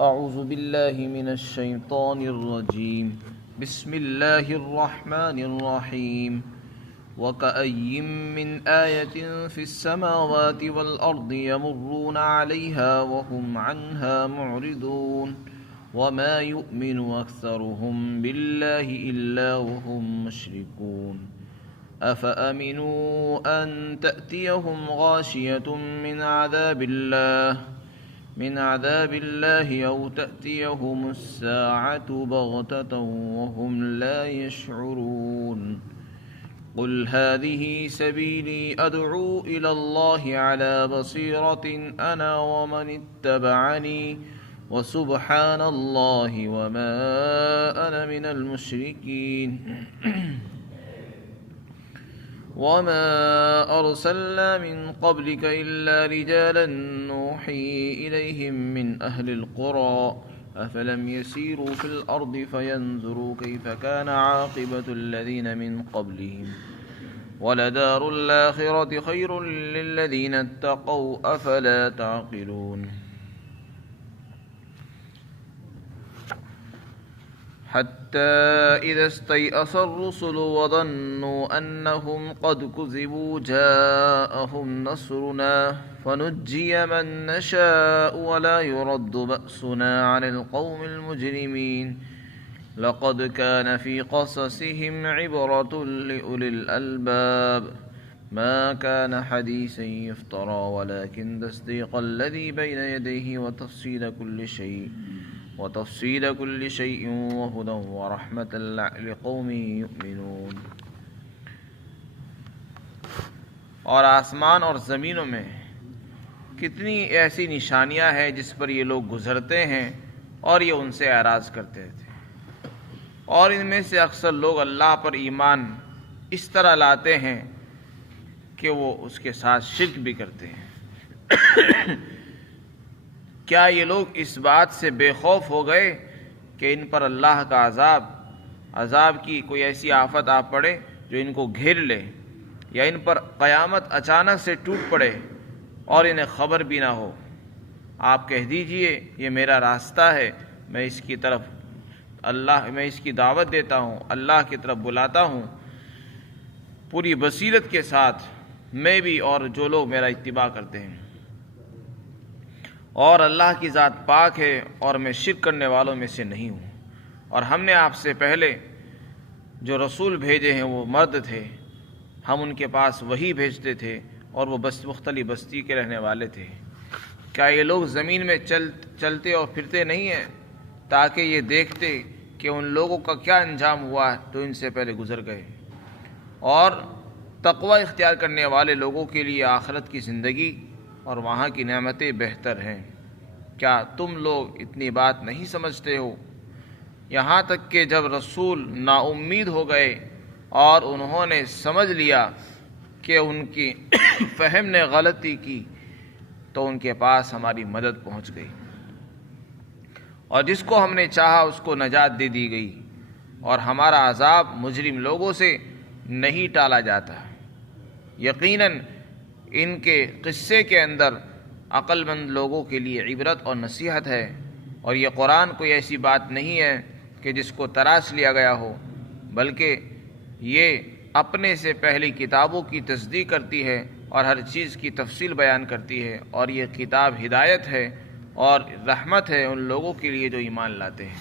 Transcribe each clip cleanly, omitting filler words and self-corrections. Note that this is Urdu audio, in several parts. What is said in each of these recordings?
أعوذ بالله من الشيطان الرجيم. بسم الله الرحمن الرحيم. وكأي من آية في السماوات والأرض يمرون عليها وهم عنها معرضون وما يؤمن أكثرهم بالله إلا وهم مشركون. أفأمنوا أن تأتيهم غاشية من عذاب الله أو تأتيهم الساعة بغتة وهم لا يشعرون. قل هذه سبيلي أدعو إلى الله على بصيرة أنا ومن اتبعني وسبحان الله وما أنا من المشركين. وما أرسلنا من قبلك إلا رجالا نوحي إليهم من أهل القرى أفلم يسيروا في الأرض فينظروا كيف كان عاقبة الذين من قبلهم ولدار الآخرة خير للذين اتقوا أفلا تعقلون. حتى إذا استيأس الرسل وظنوا أنهم قد كذبوا جاءهم نصرنا فنجي من نشاء ولا يرد بأسنا عن القوم المجرمين. لقد كان في قصصهم عبرة لأولي الألباب ما كان حديثا يفترى ولكن تصديق الذي بين يديه وتفصيل كل شيء وهدى ورحمة لقوم يؤمنون. اور آسمان اور زمینوں میں کتنی ایسی نشانیاں ہیں جس پر یہ لوگ گزرتے ہیں اور یہ ان سے اعراض کرتے تھے، اور ان میں سے اکثر لوگ اللہ پر ایمان اس طرح لاتے ہیں کہ وہ اس کے ساتھ شرک بھی کرتے ہیں۔ کیا یہ لوگ اس بات سے بے خوف ہو گئے کہ ان پر اللہ کا عذاب کی کوئی ایسی آفت آ پڑے جو ان کو گھیر لے، یا ان پر قیامت اچانک سے ٹوٹ پڑے اور انہیں خبر بھی نہ ہو؟ آپ کہہ دیجئے یہ میرا راستہ ہے، میں اس کی دعوت دیتا ہوں، اللہ کی طرف بلاتا ہوں پوری بصیرت کے ساتھ، میں بھی اور جو لوگ میرا اتباع کرتے ہیں، اور اللہ کی ذات پاک ہے اور میں شرک کرنے والوں میں سے نہیں ہوں۔ اور ہم نے آپ سے پہلے جو رسول بھیجے ہیں وہ مرد تھے، ہم ان کے پاس وحی بھیجتے تھے اور وہ مختلف بستی کے رہنے والے تھے۔ کیا یہ لوگ زمین میں چلتے اور پھرتے نہیں ہیں تاکہ یہ دیکھتے کہ ان لوگوں کا کیا انجام ہوا جو ان سے پہلے گزر گئے؟ اور تقوی اختیار کرنے والے لوگوں کے لیے آخرت کی زندگی اور وہاں کی نعمتیں بہتر ہیں۔ کیا تم لوگ اتنی بات نہیں سمجھتے ہو؟ یہاں تک کہ جب رسول نا امید ہو گئے اور انہوں نے سمجھ لیا کہ ان کی فہم نے غلطی کی تو ان کے پاس ہماری مدد پہنچ گئی، اور جس کو ہم نے چاہا اس کو نجات دے دی گئی، اور ہمارا عذاب مجرم لوگوں سے نہیں ٹالا جاتا۔ یقیناً ان کے قصے کے اندر عقل مند لوگوں کے لیے عبرت اور نصیحت ہے، اور یہ قرآن کوئی ایسی بات نہیں ہے کہ جس کو تراش لیا گیا ہو، بلکہ یہ اپنے سے پہلی کتابوں کی تصدیق کرتی ہے اور ہر چیز کی تفصیل بیان کرتی ہے، اور یہ کتاب ہدایت ہے اور رحمت ہے ان لوگوں کے لیے جو ایمان لاتے ہیں۔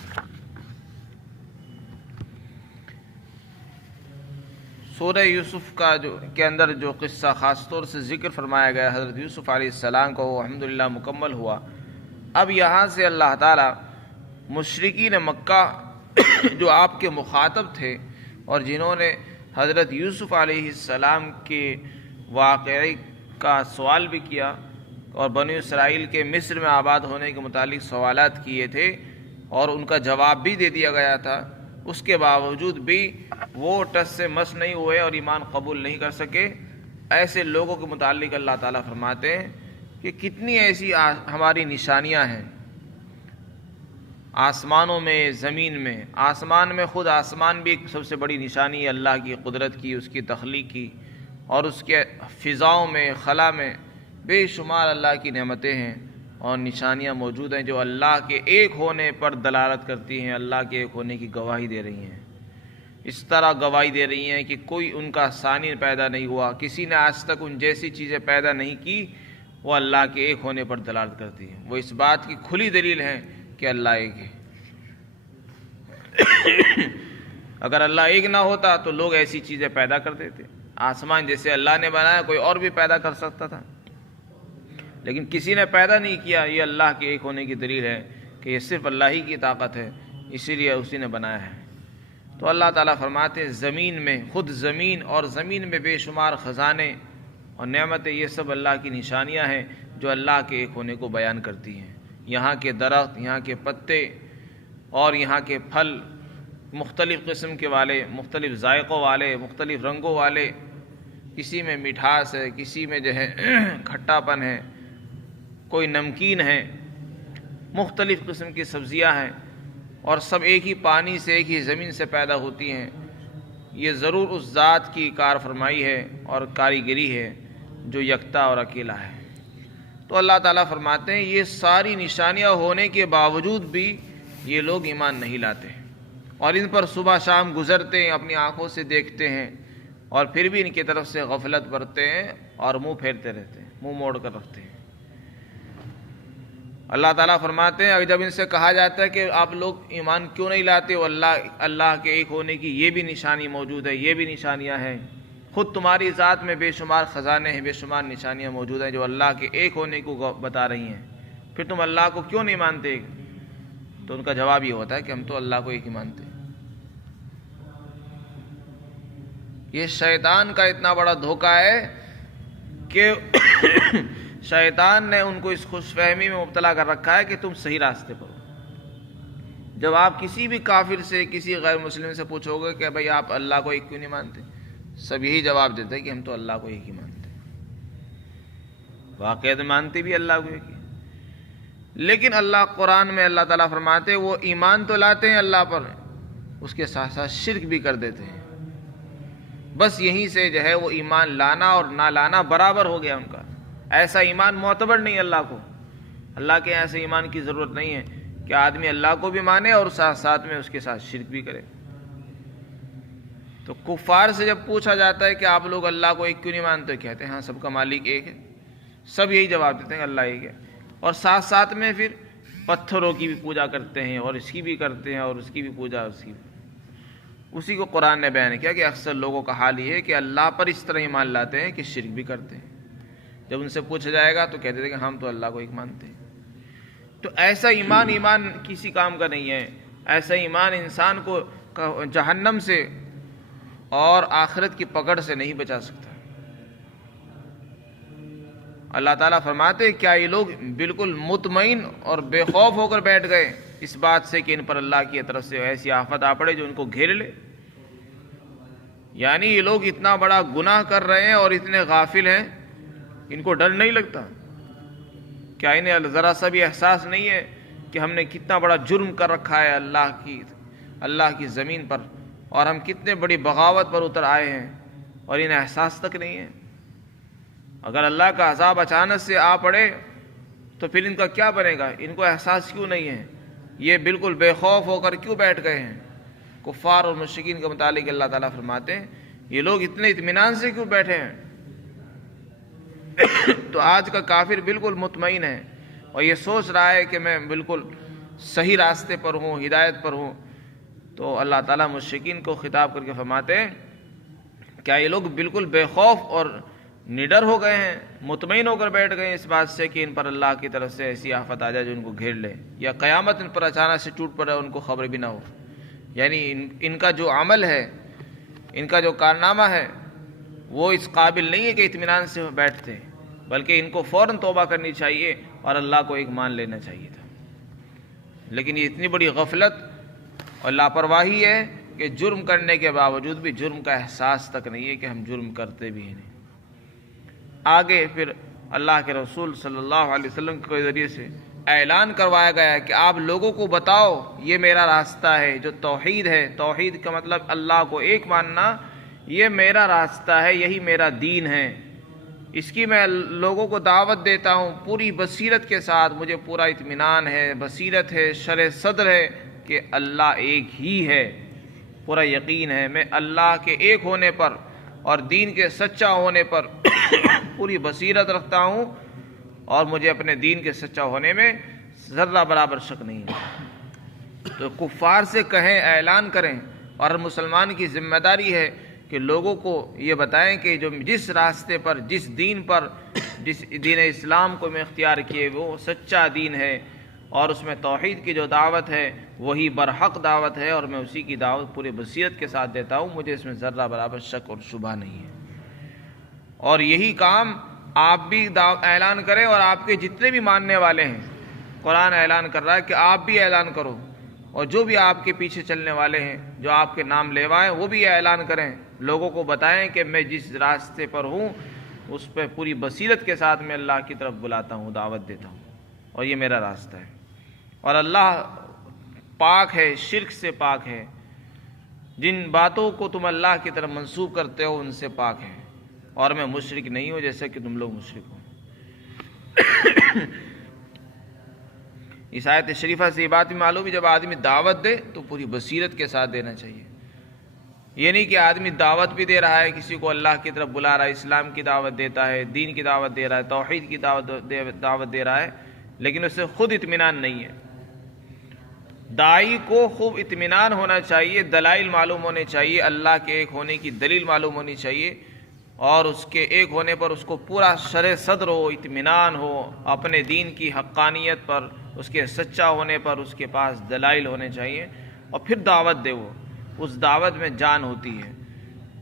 سورہ یوسف کے اندر جو قصہ خاص طور سے ذکر فرمایا گیا حضرت یوسف علیہ السلام کو، وہ الحمدللہ مکمل ہوا۔ اب یہاں سے اللہ تعالیٰ مشرکین مکہ جو آپ کے مخاطب تھے اور جنہوں نے حضرت یوسف علیہ السلام کے واقعے کا سوال بھی کیا اور بنی اسرائیل کے مصر میں آباد ہونے کے متعلق سوالات کیے تھے اور ان کا جواب بھی دے دیا گیا تھا، اس کے باوجود بھی وہ ٹس سے مس نہیں ہوئے اور ایمان قبول نہیں کر سکے، ایسے لوگوں کے متعلق اللہ تعالیٰ فرماتے ہیں کہ کتنی ایسی ہماری نشانیاں ہیں آسمانوں میں، زمین میں۔ آسمان میں خود آسمان بھی ایک سب سے بڑی نشانی ہے اللہ کی قدرت کی، اس کی تخلیق کی، اور اس کے فضاؤں میں، خلا میں بے شمار اللہ کی نعمتیں ہیں۔ اور نشانیاں موجود ہیں جو اللہ کے ایک ہونے پر دلالت کرتی ہیں، اللہ کے ایک ہونے کی گواہی دے رہی ہیں۔ اس طرح گواہی دے رہی ہیں کہ کوئی ان کا ثانی پیدا نہیں ہوا، کسی نے آج تک ان جیسی چیزیں پیدا نہیں کی، وہ اللہ کے ایک ہونے پر دلالت کرتی ہیں۔ وہ اس بات کی کھلی دلیل ہے کہ اللہ ایک ہے۔ اگر اللہ ایک نہ ہوتا تو لوگ ایسی چیزیں پیدا کر دیتے۔ آسمان جیسے اللہ نے بنایا کوئی اور بھی پیدا کر سکتا تھا، لیکن کسی نے پیدا نہیں کیا۔ یہ اللہ کے ایک ہونے کی دلیل ہے کہ یہ صرف اللہ ہی کی طاقت ہے، اسی لیے اسی نے بنایا ہے۔ تو اللہ تعالیٰ فرماتے ہیں زمین میں، خود زمین اور زمین میں بے شمار خزانے اور نعمتیں، یہ سب اللہ کی نشانیاں ہیں جو اللہ کے ایک ہونے کو بیان کرتی ہیں۔ یہاں کے درخت، یہاں کے پتے اور یہاں کے پھل مختلف قسم کے والے، مختلف ذائقوں والے، مختلف رنگوں والے، کسی میں مٹھاس ہے، کسی میں جو ہے کھٹا پن ہے، کوئی نمکین ہے، مختلف قسم کی سبزیاں ہیں، اور سب ایک ہی پانی سے، ایک ہی زمین سے پیدا ہوتی ہیں۔ یہ ضرور اس ذات کی کار فرمائی ہے اور کاریگری ہے جو یکتا اور اکیلا ہے۔ تو اللہ تعالیٰ فرماتے ہیں یہ ساری نشانیاں ہونے کے باوجود بھی یہ لوگ ایمان نہیں لاتے، اور ان پر صبح شام گزرتے ہیں، اپنی آنکھوں سے دیکھتے ہیں، اور پھر بھی ان کی طرف سے غفلت برتتے ہیں اور منہ پھیرتے رہتے ہیں، منہ موڑ کر رکھتے ہیں۔ اللہ تعالیٰ فرماتے ہیں جب ان سے کہا جاتا ہے کہ آپ لوگ ایمان کیوں نہیں لاتے ہو، اللہ کے ایک ہونے کی یہ بھی نشانی موجود ہے، یہ بھی نشانیاں ہیں، خود تمہاری ذات میں بے شمار خزانے ہیں، بے شمار نشانیاں موجود ہیں جو اللہ کے ایک ہونے کو بتا رہی ہیں، پھر تم اللہ کو کیوں نہیں مانتے؟ تو ان کا جواب یہ ہوتا ہے کہ ہم تو اللہ کو ایک ہی مانتے ہیں۔ یہ شیطان کا اتنا بڑا دھوکہ ہے کہ شیطان نے ان کو اس خوش فہمی میں مبتلا کر رکھا ہے کہ تم صحیح راستے پر ہو۔ جب آپ کسی بھی کافر سے، کسی غیر مسلم سے پوچھو گے کہ بھئی آپ اللہ کو ایک کیوں نہیں مانتے، سب یہی جواب دیتے ہیں کہ ہم تو اللہ کو ایک ہی مانتے ہیں۔ واقعات مانتے بھی اللہ کو ایک ہی، لیکن اللہ قرآن میں اللہ تعالیٰ فرماتے وہ ایمان تو لاتے ہیں اللہ پر، اس کے ساتھ ساتھ شرک بھی کر دیتے ہیں۔ بس یہیں سے جو ہے وہ ایمان لانا اور نہ لانا برابر ہو گیا ان کا۔ ایسا ایمان معتبر نہیں ہے اللہ کو، اللہ کے ایسے ایمان کی ضرورت نہیں ہے کہ آدمی اللہ کو بھی مانے اور ساتھ ساتھ میں اس کے ساتھ شرک بھی کرے۔ تو کفار سے جب پوچھا جاتا ہے کہ آپ لوگ اللہ کو ایک کیوں نہیں مانتے، کہتے ہیں ہاں سب کا مالک ایک ہے، سب یہی جواب دیتے ہیں کہ اللہ ایک ہے، اور ساتھ ساتھ میں پھر پتھروں کی بھی پوجا کرتے ہیں اور اس کی بھی کرتے ہیں اور اس کی بھی پوجا، اس کی بھی۔ اسی کو قرآن نے بیان کیا کہ اکثر لوگوں کا حال یہ ہے کہ اللہ پر اس طرح ایمان لاتے ہیں کہ شرک بھی کرتے ہیں۔ جب ان سے پوچھا جائے گا تو کہتے تھے کہ ہم تو اللہ کو ایک مانتے ہیں۔ تو ایسا ایمان کسی کام کا نہیں ہے۔ ایسا ایمان انسان کو جہنم سے اور آخرت کی پکڑ سے نہیں بچا سکتا۔ اللہ تعالیٰ فرماتے ہیں کیا یہ لوگ بالکل مطمئن اور بے خوف ہو کر بیٹھ گئے اس بات سے کہ ان پر اللہ کی طرف سے ایسی آفت آ پڑے جو ان کو گھیر لے؟ یعنی یہ لوگ اتنا بڑا گناہ کر رہے ہیں اور اتنے غافل ہیں، ان کو ڈر نہیں لگتا؟ کیا انہیں ذرا سا بھی احساس نہیں ہے کہ ہم نے کتنا بڑا جرم کر رکھا ہے اللہ کی زمین پر، اور ہم کتنے بڑی بغاوت پر اتر آئے ہیں اور انہیں احساس تک نہیں ہے؟ اگر اللہ کا عذاب اچانک سے آ پڑے تو پھر ان کا کیا بنے گا؟ ان کو احساس کیوں نہیں ہے؟ یہ بالکل بے خوف ہو کر کیوں بیٹھ گئے ہیں؟ کفار اور مشرکین کے متعلق اللہ تعالیٰ فرماتے ہیں یہ لوگ اتنے اطمینان سے کیوں بیٹھے ہیں؟ تو آج کا کافر بالکل مطمئن ہے اور یہ سوچ رہا ہے کہ میں بالکل صحیح راستے پر ہوں، ہدایت پر ہوں۔ تو اللہ تعالیٰ مشرکین کو خطاب کر کے فرماتے ہیں کیا یہ لوگ بالکل بے خوف اور نڈر ہو گئے ہیں، مطمئن ہو کر بیٹھ گئے ہیں اس بات سے کہ ان پر اللہ کی طرف سے ایسی آفت آ جائے جو ان کو گھیر لے، یا قیامت ان پر اچانک سے ٹوٹ پڑے ان کو خبر بھی نہ ہو؟ یعنی ان کا جو عمل ہے، ان کا جو کارنامہ ہے، وہ اس قابل نہیں ہے کہ اطمینان سے بیٹھتے، بلکہ ان کو فوراً توبہ کرنی چاہیے اور اللہ کو ایک مان لینا چاہیے تھا۔ لیکن یہ اتنی بڑی غفلت اور لاپرواہی ہے کہ جرم کرنے کے باوجود بھی جرم کا احساس تک نہیں ہے کہ ہم جرم کرتے بھی ہیں۔ آگے پھر اللہ کے رسول صلی اللہ علیہ وسلم کے ذریعے سے اعلان کروایا گیا ہے کہ آپ لوگوں کو بتاؤ یہ میرا راستہ ہے جو توحید ہے۔ توحید کا مطلب اللہ کو ایک ماننا، یہ میرا راستہ ہے، یہی میرا دین ہے، اس کی میں لوگوں کو دعوت دیتا ہوں پوری بصیرت کے ساتھ، مجھے پورا اطمینان ہے، بصیرت ہے، شرح صدر ہے کہ اللہ ایک ہی ہے، پورا یقین ہے، میں اللہ کے ایک ہونے پر اور دین کے سچا ہونے پر پوری بصیرت رکھتا ہوں، اور مجھے اپنے دین کے سچا ہونے میں ذرہ برابر شک نہیں ہے۔ تو کفار سے کہیں، اعلان کریں، اور مسلمان کی ذمہ داری ہے کہ لوگوں کو یہ بتائیں کہ جو جس راستے پر، جس دین پر، جس دین اسلام کو میں اختیار کیے وہ سچا دین ہے، اور اس میں توحید کی جو دعوت ہے وہی برحق دعوت ہے، اور میں اسی کی دعوت پورے بصیرت کے ساتھ دیتا ہوں، مجھے اس میں ذرہ برابر شک اور شبہ نہیں ہے۔ اور یہی کام آپ بھی اعلان کریں، اور آپ کے جتنے بھی ماننے والے ہیں، قرآن اعلان کر رہا ہے کہ آپ بھی اعلان کرو، اور جو بھی آپ کے پیچھے چلنے والے ہیں، جو آپ کے نام لیوائیں، وہ بھی اعلان کریں، لوگوں کو بتائیں کہ میں جس راستے پر ہوں اس پہ پوری بصیرت کے ساتھ میں اللہ کی طرف بلاتا ہوں، دعوت دیتا ہوں، اور یہ میرا راستہ ہے۔ اور اللہ پاک ہے، شرک سے پاک ہے، جن باتوں کو تم اللہ کی طرف منسوب کرتے ہو ان سے پاک ہے، اور میں مشرک نہیں ہوں جیسے کہ تم لوگ مشرک ہو۔ اس آیت شریفہ سے یہ بات بھی معلوم ہے، جب آدمی دعوت دے تو پوری بصیرت کے ساتھ دینا چاہیے۔ یہ نہیں کہ آدمی دعوت بھی دے رہا ہے، کسی کو اللہ کی طرف بلا رہا ہے، اسلام کی دعوت دیتا ہے، دین کی دعوت دے رہا ہے، توحید کی دعوت دے رہا ہے، لیکن اسے خود اطمینان نہیں ہے۔ داعی کو خوب اطمینان ہونا چاہیے، دلائل معلوم ہونے چاہیے، اللہ کے ایک ہونے کی دلیل معلوم ہونی چاہیے، اور اس کے ایک ہونے پر اس کو پورا شرح صدر ہو، اطمینان ہو، اپنے دین کی حقانیت پر، اس کے سچا ہونے پر اس کے پاس دلائل ہونے چاہیے، اور پھر دعوت دے۔ وہ اس دعوت میں جان ہوتی ہے،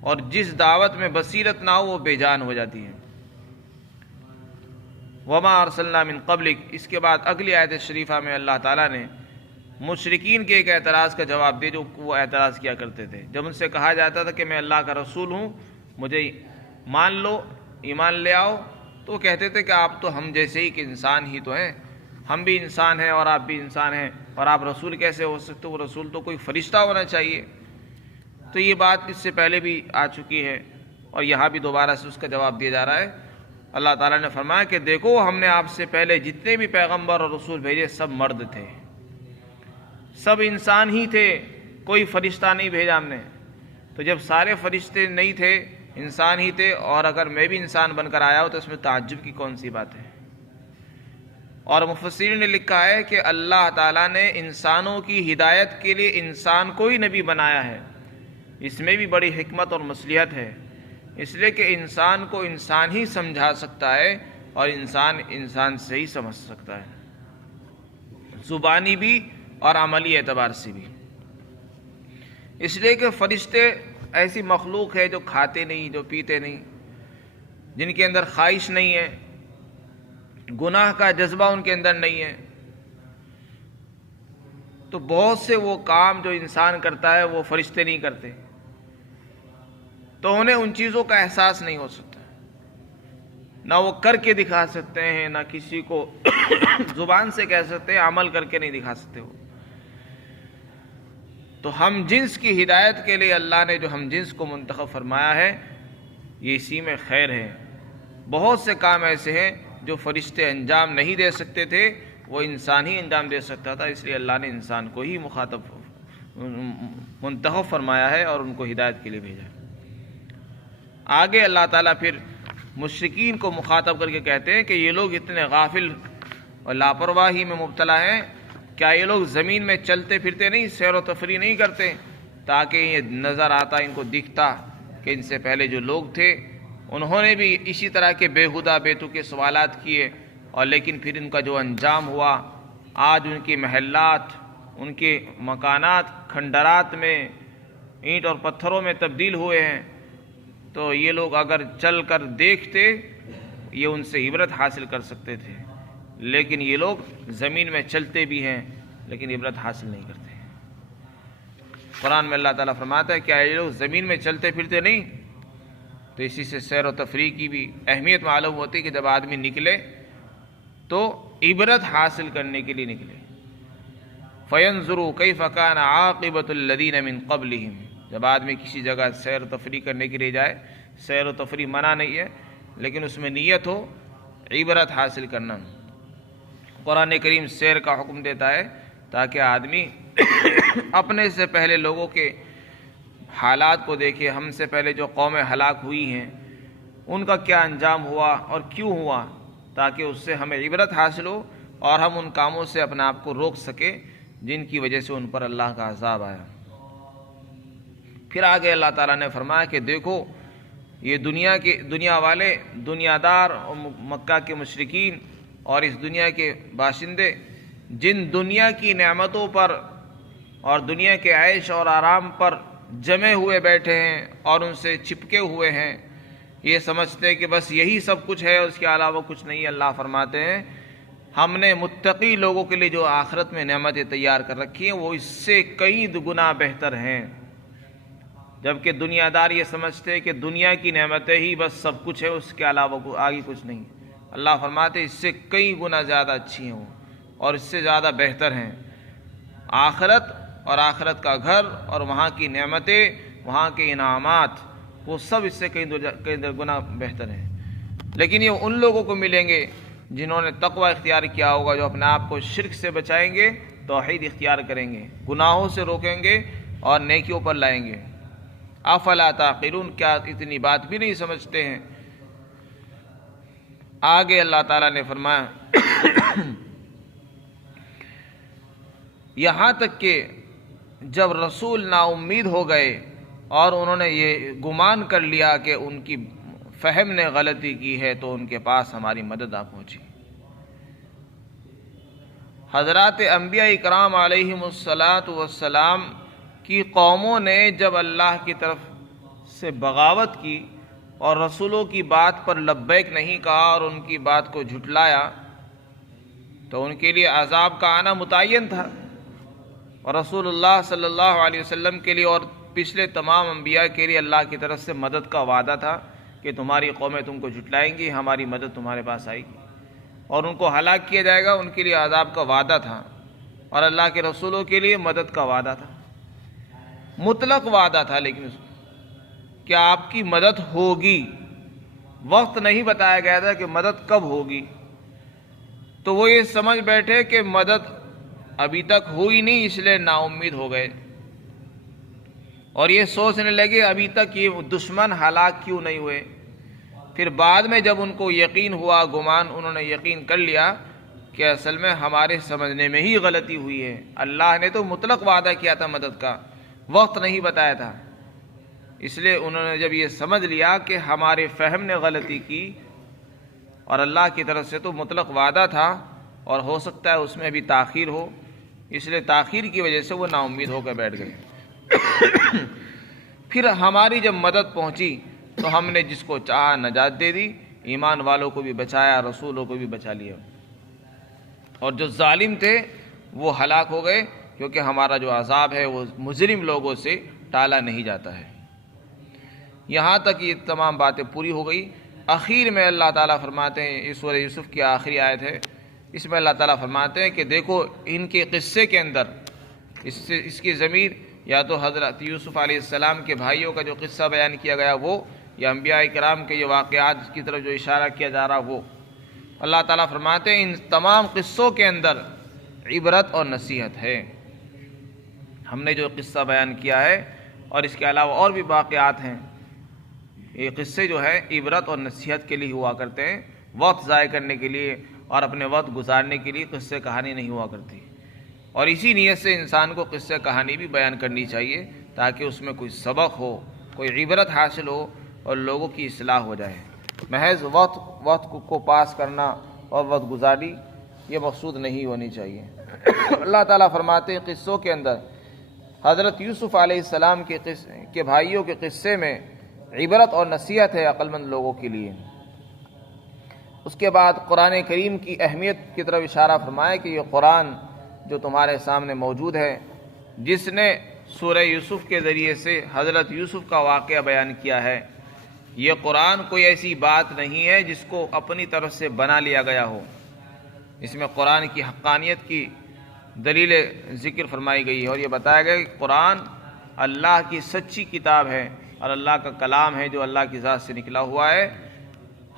اور جس دعوت میں بصیرت نہ ہو وہ بے جان ہو جاتی ہے۔ وما ارسلنا من قبلک، اس کے بعد اگلی آیت شریفہ میں اللہ تعالیٰ نے مشرکین کے ایک اعتراض کا جواب دے جو وہ اعتراض کیا کرتے تھے۔ جب ان سے کہا جاتا تھا کہ میں اللہ کا رسول ہوں، مجھے مان لو، ایمان لے آؤ، تو وہ کہتے تھے کہ آپ تو ہم جیسے ہی کہ انسان ہی تو ہیں، ہم بھی انسان ہیں اور آپ بھی انسان ہیں، اور آپ رسول کیسے ہو سکتے؟ وہ رسول تو کوئی فرشتہ ہونا چاہیے۔ تو یہ بات اس سے پہلے بھی آ چکی ہے، اور یہاں بھی دوبارہ سے اس کا جواب دیا جا رہا ہے۔ اللہ تعالیٰ نے فرمایا کہ دیکھو، ہم نے آپ سے پہلے جتنے بھی پیغمبر اور رسول بھیجے سب مرد تھے، سب انسان ہی تھے، کوئی فرشتہ نہیں بھیجا ہم نے۔ تو جب سارے فرشتے نہیں تھے، انسان ہی تھے، اور اگر میں بھی انسان بن کر آیا ہوں تو اس میں تعجب کی کون سی بات ہے؟ اور مفسرین نے لکھا ہے کہ اللہ تعالیٰ نے انسانوں کی ہدایت کے لیے انسان کو ہی نبی بنایا ہے، اس میں بھی بڑی حکمت اور مصلحت ہے، اس لیے کہ انسان کو انسان ہی سمجھا سکتا ہے، اور انسان انسان سے ہی سمجھ سکتا ہے، زبانی بھی اور عملی اعتبار سے بھی۔ اس لیے کہ فرشتے ایسی مخلوق ہے جو کھاتے نہیں، جو پیتے نہیں، جن کے اندر خواہش نہیں ہے، گناہ کا جذبہ ان کے اندر نہیں ہے، تو بہت سے وہ کام جو انسان کرتا ہے وہ فرشتے نہیں کرتے، تو انہیں ان چیزوں کا احساس نہیں ہو سکتا، نہ وہ کر کے دکھا سکتے ہیں، نہ کسی کو زبان سے کہہ سکتے ہیں، عمل کر کے نہیں دکھا سکتے وہ۔ تو ہم جنس کی ہدایت کے لیے اللہ نے جو ہم جنس کو منتخب فرمایا ہے، یہ اسی میں خیر ہے۔ بہت سے کام ایسے ہیں جو فرشتے انجام نہیں دے سکتے تھے، وہ انسان ہی انجام دے سکتا تھا، اس لیے اللہ نے انسان کو ہی منتخب فرمایا ہے اور ان کو ہدایت کے لیے بھیجا ہے۔ آگے اللہ تعالیٰ پھر مشرکین کو مخاطب کر کے کہتے ہیں کہ یہ لوگ اتنے غافل اور لاپرواہی میں مبتلا ہیں، کیا یہ لوگ زمین میں چلتے پھرتے نہیں، سیر و تفریح نہیں کرتے، تاکہ یہ نظر آتا، ان کو دکھتا کہ ان سے پہلے جو لوگ تھے انہوں نے بھی اسی طرح کے بےہودہ بیتوکے سوالات کیے، اور لیکن پھر ان کا جو انجام ہوا، آج ان کے محلات، ان کے مکانات کھنڈرات میں، اینٹ اور پتھروں میں تبدیل ہوئے ہیں۔ تو یہ لوگ اگر چل کر دیکھتے یہ ان سے عبرت حاصل کر سکتے تھے، لیکن یہ لوگ زمین میں چلتے بھی ہیں لیکن عبرت حاصل نہیں کرتے۔ قرآن میں اللہ تعالیٰ فرماتا ہے کیا یہ لوگ زمین میں چلتے پھرتے نہیں؟ تو اسی سے سیر و تفریح کی بھی اہمیت معلوم ہوتی ہے کہ جب آدمی نکلے تو عبرت حاصل کرنے کے لیے نکلے۔ فَيَنْظُرُوا كَيْفَ كَانَ عَاقِبَةُ الَّذِينَ مِنْ قَبْلِهِمْ، جب آدمی کسی جگہ سیر و تفریح کرنے کے لیے جائے، سیر و تفریح منع نہیں ہے، لیکن اس میں نیت ہو عبرت حاصل کرنا۔ قرآن کریم سیر کا حکم دیتا ہے تاکہ آدمی اپنے سے پہلے لوگوں کے حالات کو دیکھے، ہم سے پہلے جو قومیں ہلاک ہوئی ہیں ان کا کیا انجام ہوا اور کیوں ہوا، تاکہ اس سے ہمیں عبرت حاصل ہو اور ہم ان کاموں سے اپنے آپ کو روک سکیں جن کی وجہ سے ان پر اللہ کا عذاب آیا۔ پھر آگے اللہ تعالیٰ نے فرمایا کہ دیکھو یہ دنیا والے، دنیا دار اور مکہ کے مشرکین اور اس دنیا کے باشندے جن دنیا کی نعمتوں پر اور دنیا کے عیش اور آرام پر جمے ہوئے بیٹھے ہیں اور ان سے چپکے ہوئے ہیں، یہ سمجھتے ہیں کہ بس یہی سب کچھ ہے اور اس کے علاوہ کچھ نہیں۔ اللہ فرماتے ہیں ہم نے متقی لوگوں کے لیے جو آخرت میں نعمتیں تیار کر رکھی ہیں وہ اس سے کئی گنا بہتر ہیں، جبکہ دنیا دار یہ سمجھتے ہیں کہ دنیا کی نعمتیں ہی بس سب کچھ ہے، اس کے علاوہ آگے کچھ نہیں۔ اللہ فرماتے ہیں اس سے کئی گنا زیادہ اچھی ہوں اور اس سے زیادہ بہتر ہیں۔ آخرت اور آخرت کا گھر اور وہاں کی نعمتیں، وہاں کے انعامات، وہ سب اس سے کئی گنا بہتر ہیں۔ لیکن یہ ان لوگوں کو ملیں گے جنہوں نے تقوی اختیار کیا ہوگا، جو اپنے آپ کو شرک سے بچائیں گے، توحید اختیار کریں گے، گناہوں سے روکیں گے اور نیکیوں پر لائیں گے۔ افلا تعقلون، کیا اتنی بات بھی نہیں سمجھتے ہیں؟ آگے اللہ تعالیٰ نے فرمایا یہاں تک کہ جب رسول نا امید ہو گئے اور انہوں نے یہ گمان کر لیا کہ ان کی فہم نے غلطی کی ہے تو ان کے پاس ہماری مدد آ پہنچی۔ حضرات انبیاء اکرام علیہم الصلاۃ کی قوموں نے جب اللہ کی طرف سے بغاوت کی اور رسولوں کی بات پر لبیک نہیں کہا اور ان کی بات کو جھٹلایا تو ان کے لیے عذاب کا آنا متعین تھا، اور رسول اللہ صلی اللہ علیہ وسلم کے لیے اور پچھلے تمام انبیاء کے لیے اللہ کی طرف سے مدد کا وعدہ تھا کہ تمہاری قومیں تم کو جھٹلائیں گی، ہماری مدد تمہارے پاس آئے گی اور ان کو ہلاک کیا جائے گا۔ ان کے لیے عذاب کا وعدہ تھا اور اللہ کے رسولوں کے لیے مدد کا وعدہ تھا، مطلق وعدہ تھا، لیکن کیا آپ کی مدد ہوگی، وقت نہیں بتایا گیا تھا کہ مدد کب ہوگی۔ تو وہ یہ سمجھ بیٹھے کہ مدد ابھی تک ہوئی نہیں، اس لیے نا امید ہو گئے اور یہ سوچنے لگے ابھی تک یہ دشمن ہلاک کیوں نہیں ہوئے۔ پھر بعد میں جب ان کو یقین ہوا، گمان انہوں نے یقین کر لیا کہ اصل میں ہمارے سمجھنے میں ہی غلطی ہوئی ہے، اللہ نے تو مطلق وعدہ کیا تھا مدد کا، وقت نہیں بتایا تھا، اس لیے انہوں نے جب یہ سمجھ لیا کہ ہمارے فہم نے غلطی کی اور اللہ کی طرف سے تو مطلق وعدہ تھا اور ہو سکتا ہے اس میں بھی تاخیر ہو، اس لیے تاخیر کی وجہ سے وہ نا امید ہو کر بیٹھ گئے۔ پھر ہماری جب مدد پہنچی تو ہم نے جس کو چاہا نجات دے دی، ایمان والوں کو بھی بچایا، رسولوں کو بھی بچا لیا، اور جو ظالم تھے وہ ہلاک ہو گئے، کیونکہ ہمارا جو عذاب ہے وہ مجرم لوگوں سے ٹالا نہیں جاتا ہے۔ یہاں تک یہ تمام باتیں پوری ہو گئی۔ اخیر میں اللہ تعالیٰ فرماتے ہیں، اس سورہ یوسف کی آخری آیت ہے، اس میں اللہ تعالیٰ فرماتے ہیں کہ دیکھو ان کے قصے کے اندر اس کی ضمیر یا تو حضرت یوسف علیہ السلام کے بھائیوں کا جو قصہ بیان کیا گیا وہ، یا انبیاء کرام کے یہ واقعات کی طرف جو اشارہ کیا جا رہا وہ۔ اللہ تعالیٰ فرماتے ہیں ان تمام قصوں کے اندر عبرت اور نصیحت ہے۔ ہم نے جو قصہ بیان کیا ہے اور اس کے علاوہ اور بھی واقعات ہیں، یہ قصے جو ہے عبرت اور نصیحت کے لیے ہوا کرتے ہیں، وقت ضائع کرنے کے لیے اور اپنے وقت گزارنے کے لیے قصے کہانی نہیں ہوا کرتی، اور اسی نیت سے انسان کو قصے کہانی بھی بیان کرنی چاہیے تاکہ اس میں کوئی سبق ہو، کوئی عبرت حاصل ہو اور لوگوں کی اصلاح ہو جائے۔ محض وقت کو پاس کرنا اور وقت گزاری یہ مقصود نہیں ہونی چاہیے۔ اللہ تعالیٰ فرماتے ہیں قصوں کے اندر حضرت یوسف علیہ السلام کے بھائیوں کے قصے میں عبرت اور نصیحت ہے عقل مند لوگوں کے لیے۔ اس کے بعد قرآن کریم کی اہمیت کی طرف اشارہ فرمایا کہ یہ قرآن جو تمہارے سامنے موجود ہے، جس نے سورہ یوسف کے ذریعے سے حضرت یوسف کا واقعہ بیان کیا ہے، یہ قرآن کوئی ایسی بات نہیں ہے جس کو اپنی طرف سے بنا لیا گیا ہو، اس میں قرآن کی حقانیت کی دلیل ذکر فرمائی گئی ہے اور یہ بتایا گیا کہ قرآن اللہ کی سچی کتاب ہے اور اللہ کا کلام ہے جو اللہ کی ذات سے نکلا ہوا ہے۔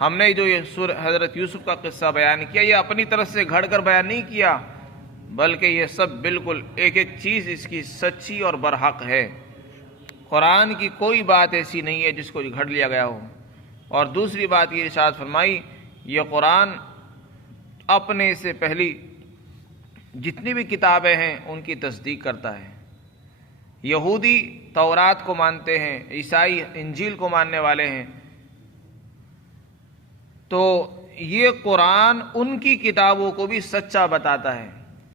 ہم نے جو یہ حضرت یوسف کا قصہ بیان کیا یہ اپنی طرف سے گھڑ کر بیان نہیں کیا، بلکہ یہ سب بالکل ایک ایک چیز اس کی سچی اور برحق ہے۔ قرآن کی کوئی بات ایسی نہیں ہے جس کو گھڑ لیا گیا ہو۔ اور دوسری بات یہ ارشاد فرمائی، یہ قرآن اپنے سے پہلی جتنی بھی کتابیں ہیں ان کی تصدیق کرتا ہے۔ یہودی تورات کو مانتے ہیں، عیسائی انجیل کو ماننے والے ہیں، تو یہ قرآن ان کی کتابوں کو بھی سچا بتاتا ہے۔